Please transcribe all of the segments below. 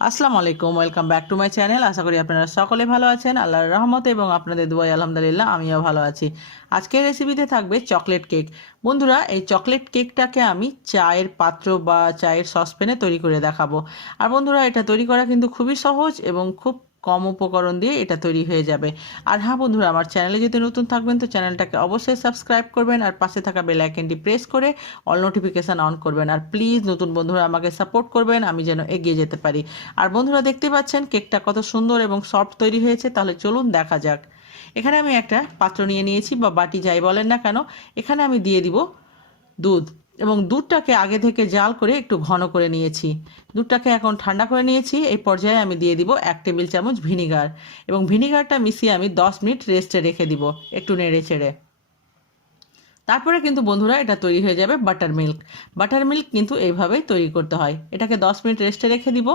আসসালামু আলাইকুম, welcome back to my channel. আশা করি আপনারা সকলে ভালো আছেন, আল্লাহর রহমতে এবং আপনাদের দুয়ায় আলহামদুলিল্লাহ আমিও ভালো আছি। আজকের রেসিপিতে থাকবে চকলেট কেক। বন্ধুরা, এই চকলেট কেকটাকে আমি চায়ের পাত্র বা চায়ের সসপ্যানে তৈরি করে দেখাবো। আর বন্ধুরা, এটা তৈরি করা কিন্তু খুবই সহজ এবং খুব কম উপকরণ দিয়ে এটা তৈরি হয়ে যাবে। আর হ্যাঁ বন্ধুরা, আমার চ্যানেলে যদি নতুন থাকবেন তো চ্যানেলটাকে অবশ্যই সাবস্ক্রাইব করবেন আর পাশে থাকা বেল আইকনটি প্রেস করে অল নোটিফিকেশান অন করবেন। আর প্লিজ নতুন বন্ধুরা আমাকে সাপোর্ট করবেন, আমি যেন এগিয়ে যেতে পারি। আর বন্ধুরা, দেখতে পাচ্ছেন কেকটা কত সুন্দর এবং সফট তৈরি হয়েছে। তাহলে চলুন দেখা যাক। এখানে আমি একটা পাত্র নিয়ে নিয়েছি বা বাটি যাই বলেন না কেন। এখানে আমি দিয়ে দিব দুধ, এবং দুধটাকে আগে থেকে জাল করে একটু ঘন করে নিয়েছি। দুধটাকে এখন ঠান্ডা করে নিয়েছি। এই পর্যায়ে আমি দিয়ে দিব 1 টেবিল চামচ ভিনিগার, এবং ভিনিগারটা মিশিয়ে আমি 10 মিনিট রেস্টে রেখে দিব একটু নেড়ে চেড়ে। তারপরে কিন্তু বন্ধুরা এটা তৈরি হয়ে যাবে বাটার মিল্ক। বাটার মিল্ক কিন্তু এইভাবেই তৈরি করতে হয়। এটাকে 10 মিনিট রেস্টে রেখে দিব।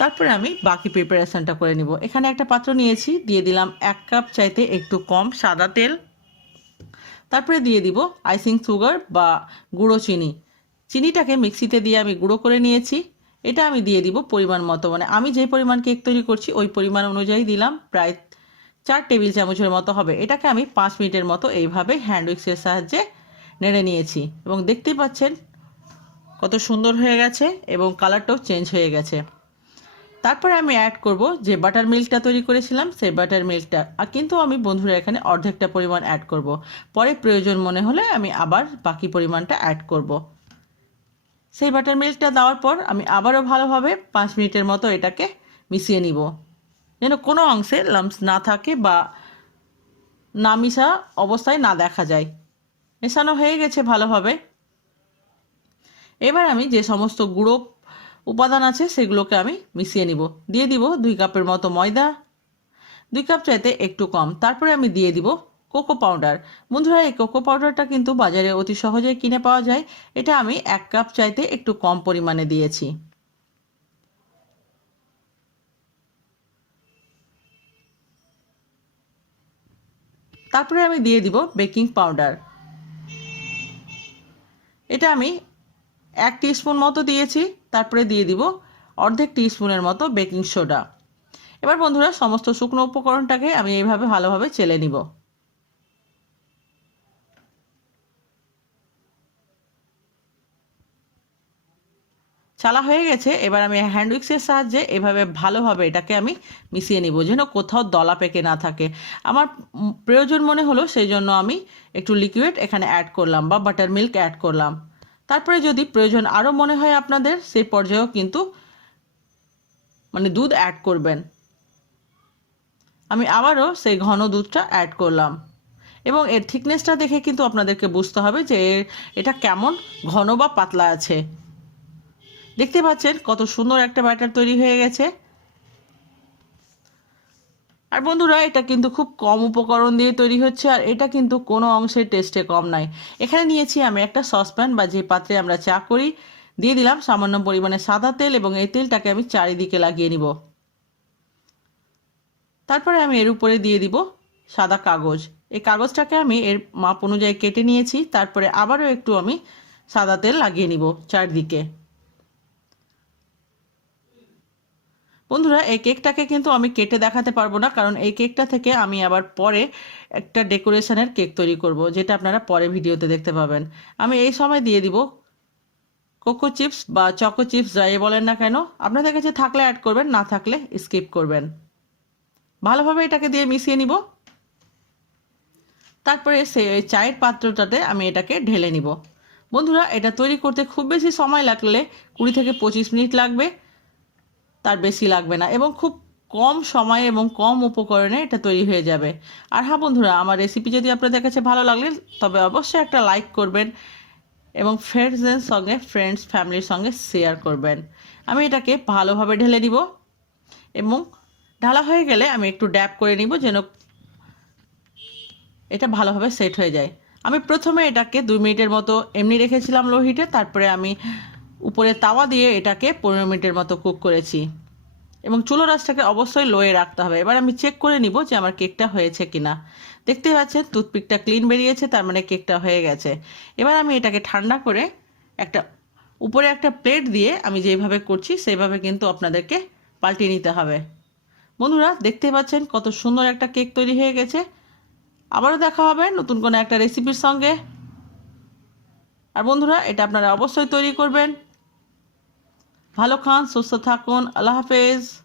তারপরে আমি বাকি প্রিপারেশনটা করে নিব। এখানে একটা পাত্র নিয়েছি, দিয়ে দিলাম 1 কাপ চাইতে একটু কম সাদা তেল। তারপরে দিয়ে দিব আইসিং সুগার বা গুঁড়ো চিনি। চিনিটাকে মিক্সিতে দিয়ে আমি গুঁড়ো করে নিয়েছি। এটা আমি দিয়ে দিব পরিমাণ মতো, মানে আমি যে পরিমাণ কেক তৈরি করছি ওই পরিমাণ অনুযায়ী দিলাম, প্রায় 4 টেবিল চামচের মতো হবে। এটাকে আমি 5 মিনিটের মতো এইভাবে হ্যান্ড উইক্সের সাহায্যে নেড়ে নিয়েছি, এবং দেখতেই পাচ্ছেন কত সুন্দর হয়ে গেছে এবং কালারটাও চেঞ্জ হয়ে গেছে। তারপরে আমি অ্যাড করব যে বাটার মিল্কটা তৈরি করেছিলাম, সেই বাটার মিল্কটা। আর কিন্তু আমি বন্ধুরা এখানে অর্ধেকটা পরিমাণ অ্যাড করব। পরে প্রয়োজন মনে হলে আমি আবার বাকি পরিমাণটা অ্যাড করব। সেই বাটার মিল্কটা দেওয়ার পর আমি আবারও ভালোভাবে 5 মিনিটের মতো এটাকে মিশিয়ে নিব, যেন কোনো অংশে লাম্পস না থাকে বা না মিশা অবস্থায় না দেখা যায়। মেশানো হয়ে গেছে ভালোভাবে। এবার আমি যে সমস্ত গুঁড়ো উপাদান আছে সেগুলোকে আমি মিশিয়ে নিব। দিয়ে দিব 2 কাপের মতো ময়দা, 2 কাপ চাইতে একটু কম। তারপরে আমি দিয়ে দিব কোকো পাউডার। বন্ধুরা, এই কোকো পাউডারটা কিন্তু বাজারে অতি সহজেই কিনে পাওয়া যায়। এটা আমি 1 কাপ চাইতে একটু কম পরিমাণে দিয়েছি। তারপরে আমি দিয়ে দিব বেকিং পাউডার। এটা আমি 1 টিস্পুন মতো দিয়েছি। তারপরে দিয়ে দিব অর্ধেক টিস্পুনের মতো বেকিং সোডা। এবার বন্ধুরা, সমস্ত শুকনো উপকরণটাকে আমি এইভাবে ভালোভাবে চেলে নিব। চালা হয়ে গেছে। এবার আমি হ্যান্ড উইক্সের সাহায্যে এভাবে ভালোভাবে এটাকে আমি মিশিয়ে নিব, যেন কোথাও দলা পেকে না থাকে। আমার প্রয়োজন মনে হলো সেই জন্য আমি একটু লিকুইড এখানে অ্যাড করলাম বা বাটার মিল্ক অ্যাড করলাম। তারপরে যদি প্রয়োজন আরও মনে হয় আপনাদের, সেই পর্যায়েও কিন্তু মানে দুধ অ্যাড করবেন। আমি আবারও সেই ঘন দুধটা অ্যাড করলাম, এবং এর থিকনেসটা দেখে কিন্তু আপনাদেরকে বুঝতে হবে যে এটা কেমন ঘন বা পাতলা আছে। দেখতে পাচ্ছেন কত সুন্দর একটা ব্যাটার তৈরি হয়ে গেছে। আর বন্ধুরা, এটা কিন্তু খুব কম উপকরণ দিয়ে তৈরি হচ্ছে, আর এটা কিন্তু কোনো অংশের টেস্টে কম নাই। এখানে নিয়েছি আমি একটা সসপ্যান বা যে পাত্রে আমরা চা করি, দিয়ে দিলাম সামান্য পরিমাণে সাদা তেল, এবং এই তেলটাকে আমি চারিদিকে লাগিয়ে নিব। তারপরে আমি এর উপরে দিয়ে দিব সাদা কাগজ। এই কাগজটাকে আমি এর মাপ অনুযায়ী কেটে নিয়েছি। তারপরে আবারও একটু আমি সাদা তেল লাগিয়ে নিব চারদিকে। বন্ধুরা, এই কেকটাকে কিন্তু আমি কেটে দেখাতে পারবো না, কারণ এই কেকটা থেকে আমি আবার পরে একটা ডেকোরেশনের কেক তৈরি করব, যেটা আপনারা পরে ভিডিওতে দেখতে পাবেন। আমি এই সময় দিয়ে দিব কোকো চিপস বা চকো চিপস, যাই বলেন না কেন। আপনাদের কাছে থাকলে অ্যাড করবেন, না থাকলে স্কিপ করবেন। ভালোভাবে এটাকে দিয়ে মিশিয়ে নিব। তারপরে সেই চায়ের পাত্রটাতে আমি এটাকে ঢেলে নিব। বন্ধুরা, এটা তৈরি করতে খুব বেশি সময় লাগলে 20 থেকে 25 মিনিট লাগবে, তার বেশি লাগবে না, এবং খুব কম সময়ে এবং কম উপকরণে এটা তৈরি হয়ে যাবে। আর হ্যাঁ বন্ধুরা, আমার রেসিপি যদি আপনাদের কাছে ভালো লাগলে তবে অবশ্যই একটা লাইক করবেন, এবং ফ্রেন্ডস ফ্যামিলির সঙ্গে শেয়ার করবেন। আমি এটাকে ভালোভাবে ঢেলে দিব, এবং ঢালা হয়ে গেলে আমি একটু ড্যাপ করে নিব যেন এটা ভালোভাবে সেট হয়ে যায়। আমি প্রথমে এটাকে 2 মিনিটের মতো এমনি রেখেছিলাম লো হিটে। তারপরে আমি উপরে তাওয়া দিয়ে এটাকে 15 মিনিটের মতো কুক করেছি, এবং চুলো রাসটাকে অবশ্যই লোয়ে রাখতে হবে। এবার আমি চেক করে নিব যে আমার কেকটা হয়েছে কিনা। দেখতে পাচ্ছেন টুথপিকটা ক্লিন বেরিয়েছে, তার মানে কেকটা হয়ে গেছে। এবার আমি এটাকে ঠান্ডা করে একটা উপরে একটা প্লেট দিয়ে আমি যেভাবে করছি সেইভাবে কিন্তু আপনাদেরকে পাল্টে নিতে হবে। বন্ধুরা দেখতে পাচ্ছেন কত সুন্দর একটা কেক তৈরি হয়ে গেছে। আবারও দেখা হবে নতুন কোনো একটা রেসিপির সঙ্গে। আর বন্ধুরা এটা আপনারা অবশ্যই তৈরি করবেন। ভালো খান, সুস্থ থাকুন, আল্লাহ হাফেজ।